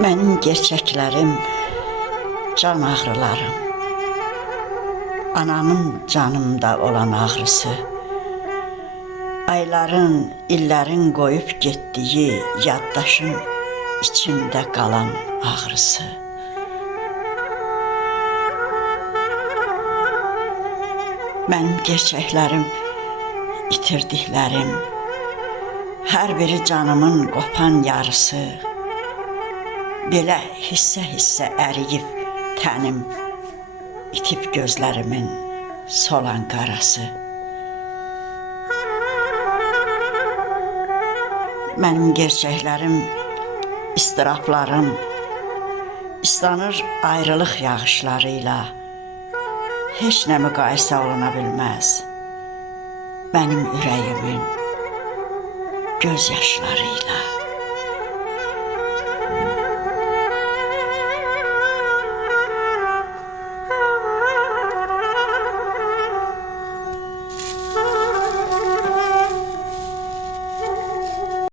Mənim gerçəklərim, can ağrılarım, anamın canımda olan ağrısı, ayların, illərin qoyub getdiyi yaddaşın içimdə qalan ağrısı. Mənim gerçəklərim, itirdiklərim, hər biri canımın qopan yarısı, belə hissə-hissə əriyib tənim, itib gözlərimin solan qarası. Mənim gerçəklərim, istirablarım, islanır ayrılıq yağışlarıyla, heç nə müqayisə oluna bilməz mənim ürəyimin göz yaşlarıyla.